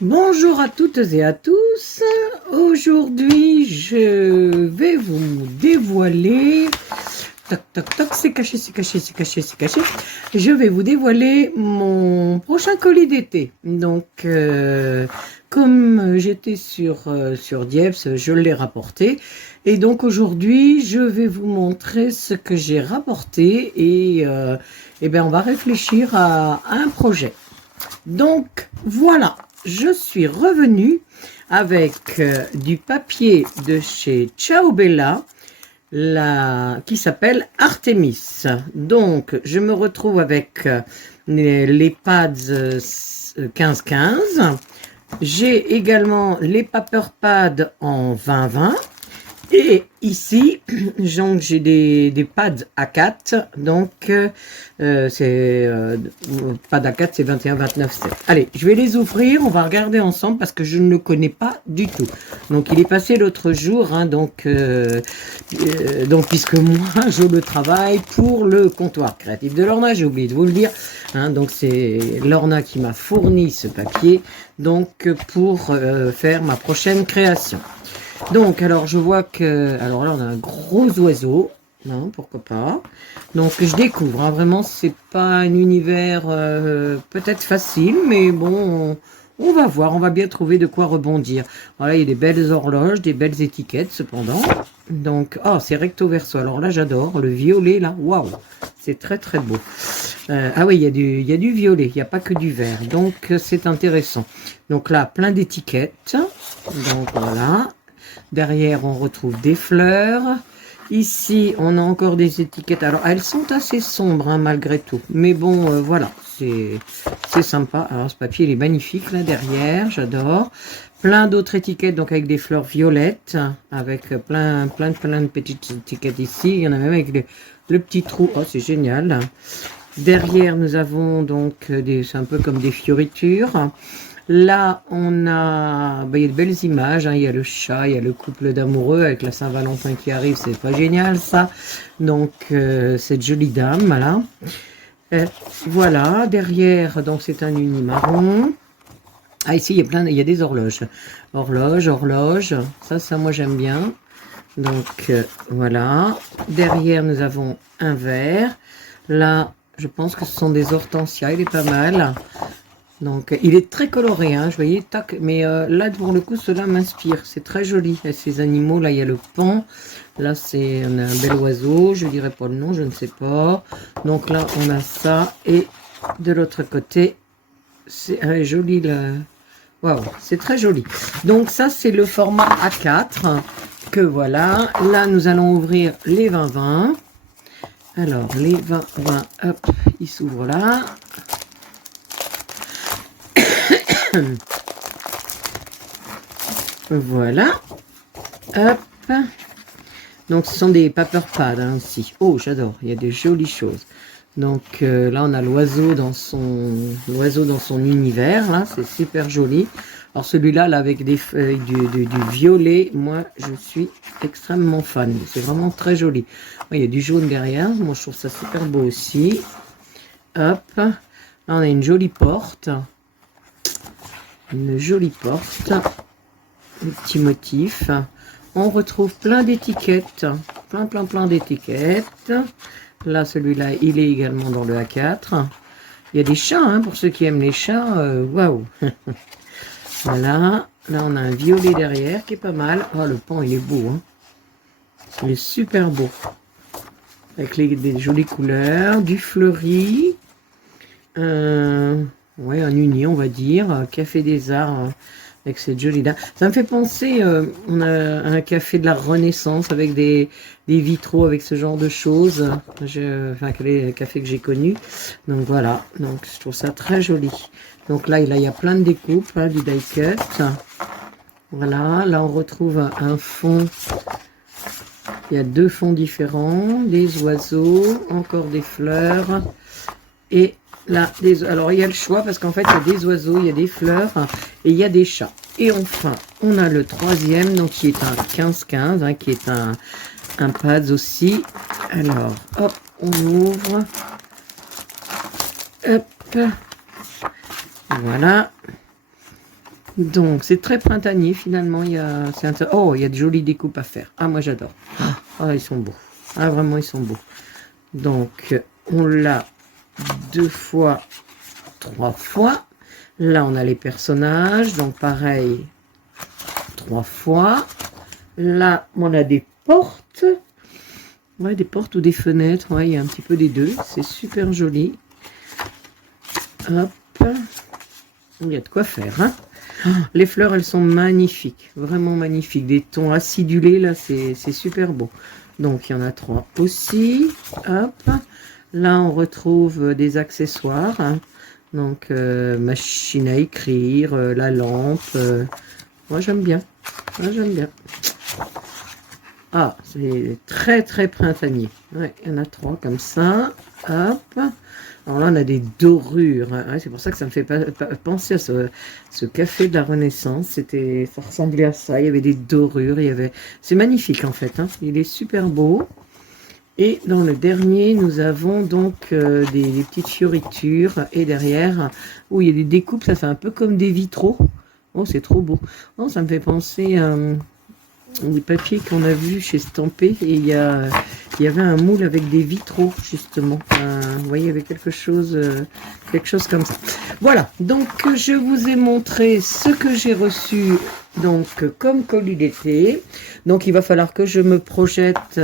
Bonjour à toutes et à tous. Aujourd'hui, je vais vous dévoiler... Toc, toc, toc, c'est caché, c'est caché, c'est caché, c'est caché. Je vais vous dévoiler mon prochain colis d'été. Donc, comme j'étais sur Dieppe, je l'ai rapporté. Et donc, aujourd'hui, je vais vous montrer ce que j'ai rapporté. Et ben, on va réfléchir à un projet. Donc, voilà. Je suis revenue avec du papier de chez Ciao Bella, qui s'appelle Artemis. Donc, je me retrouve avec les pads 15-15. J'ai également les paper pads en 20-20. Et ici, donc j'ai des pads A4, donc c'est pads A4, c'est 21, 29, 7. Allez, je vais les ouvrir, on va regarder ensemble parce que je ne le connais pas du tout. Donc il est passé l'autre jour, hein, donc puisque moi je le travaille pour le comptoir créatif de Lorna, j'ai oublié de vous le dire, hein, donc c'est Lorna qui m'a fourni ce papier, donc pour faire ma prochaine création. Donc, alors, je vois que... Alors là, on a un gros oiseau. Non, pourquoi pas. Donc, je découvre. Hein, vraiment, c'est pas un univers peut-être facile, mais bon, on va voir. On va bien trouver de quoi rebondir. Voilà, il y a des belles horloges, des belles étiquettes, cependant. Donc, oh, c'est recto verso. Alors là, j'adore. Le violet, là, waouh. C'est très, très beau. Ah oui, il y a du violet. Il n'y a pas que du vert. Donc, c'est intéressant. Donc là, plein d'étiquettes. Donc, voilà. Derrière, on retrouve des fleurs. Ici, on a encore des étiquettes. Alors, elles sont assez sombres, hein, malgré tout. Mais bon, voilà, c'est sympa. Alors, ce papier, il est magnifique, là, derrière. J'adore. Plein d'autres étiquettes, donc avec des fleurs violettes. Avec plein de petites étiquettes ici. Il y en a même avec le petit trou. Oh, c'est génial. Derrière, nous avons donc c'est un peu comme des fioritures. Là, on a, il y a de belles images, hein. Il y a le chat, il y a le couple d'amoureux avec la Saint-Valentin qui arrive, c'est pas génial ça. Donc, cette jolie dame, voilà. Voilà, derrière, donc c'est un uni marron. Ah, ici, il y a des horloges. Horloge, ça moi j'aime bien. Donc, voilà. Derrière, nous avons un verre. Là, je pense que ce sont des hortensias, il est pas mal. Donc, il est très coloré, hein, je voyais, tac, mais là, pour le coup, cela m'inspire. C'est très joli. Et ces animaux, là, il y a le pan. Là, on a un bel oiseau. Je dirais pas le nom, je ne sais pas. Donc là, on a ça. Et de l'autre côté, c'est joli, là. Waouh, c'est très joli. Donc, ça, c'est le format A4 que voilà. Là, nous allons ouvrir les 20-20. Alors, les 20-20, hop, ils s'ouvrent là. Voilà. Hop. Donc, ce sont des paper pads, hein, aussi. Oh, j'adore. Il y a des jolies choses. Donc, là, on a l'oiseau dans son univers. Là, c'est super joli. Alors, celui-là, là, avec du violet, moi, je suis extrêmement fan. C'est vraiment très joli. Il y a du jaune derrière. Moi, je trouve ça super beau aussi. Hop. Là, on a une jolie porte. Une jolie porte, des petits motifs. On retrouve plein d'étiquettes, plein d'étiquettes. Là, celui-là, il est également dans le A4. Il y a des chats, hein, pour ceux qui aiment les chats. Waouh. Voilà. Là, on a un violet derrière qui est pas mal. Oh, le pan, il est beau. Hein. Il est super beau. Avec des jolies couleurs, du fleuri. Ouais, un uni, on va dire, café des arts, avec cette jolie dame. Ça me fait penser, on a un café de la Renaissance avec des vitraux, avec ce genre de choses. Enfin, les cafés que j'ai connus. Donc voilà, donc je trouve ça très joli. Donc là, il y a plein de découpes, hein, du die cut. Voilà, là on retrouve un fond. Il y a deux fonds différents, des oiseaux, encore des fleurs et là, alors il y a le choix parce qu'en fait il y a des oiseaux, il y a des fleurs et il y a des chats. Et enfin, on a le troisième, donc qui est un 15-15, hein, qui est un pads aussi. Alors, hop, on ouvre. Hop. Voilà. Donc, c'est très printanier, finalement. Oh, il y a de jolies découpes à faire. Ah, moi, j'adore. Ah, ils sont beaux. Ah, vraiment, ils sont beaux. Donc, on l'a 2 fois, 3 fois. Là, on a les personnages. Donc, pareil, 3 fois. Là, on a des portes. Ouais, des portes ou des fenêtres. Ouais, il y a un petit peu des deux. C'est super joli. Hop. Il y a de quoi faire, hein. Les fleurs, elles sont magnifiques. Vraiment magnifiques. Des tons acidulés, là, c'est super beau. Donc, il y en a 3 aussi. Hop. Là, on retrouve des accessoires. Hein. Donc, machine à écrire, la lampe. Moi, j'aime bien. Moi, j'aime bien. Ah, c'est très, très printanier. Ouais, il y en a 3 comme ça. Hop. Alors là, on a des dorures. Hein. Ouais, c'est pour ça que ça me fait penser à ce café de la Renaissance. Ça ressemblait à ça. Il y avait des dorures. C'est magnifique, en fait. Hein. Il est super beau. Et dans le dernier, nous avons donc des petites fioritures. Et derrière, où il y a des découpes, ça fait un peu comme des vitraux. Oh, c'est trop beau. Oh, ça me fait penser à des papiers qu'on a vus chez Stampé. Et il y avait un moule avec des vitraux, justement. Vous voyez, il y avait quelque chose comme ça. Voilà, donc je vous ai montré ce que j'ai reçu donc comme colis d'été. Donc il va falloir que je me projette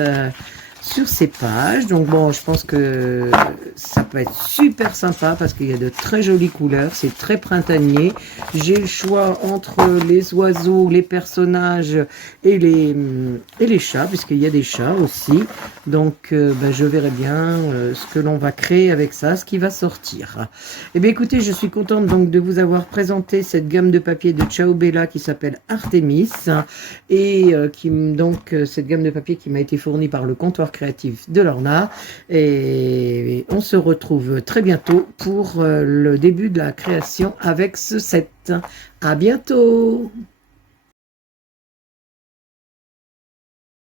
sur ces pages. Donc bon, je pense que ça peut être super sympa parce qu'il y a de très jolies couleurs, c'est très printanier. J'ai le choix entre les oiseaux, les personnages et les chats, puisqu'il y a des chats aussi. Donc je verrai bien ce que l'on va créer avec ça, ce qui va sortir. Et bien écoutez, je suis contente donc de vous avoir présenté cette gamme de papier de Ciao Bella qui s'appelle Artemis et cette gamme de papier qui m'a été fournie par le comptoir créatif de Lorna. Et on se retrouve très bientôt pour le début de la création avec ce set. À bientôt!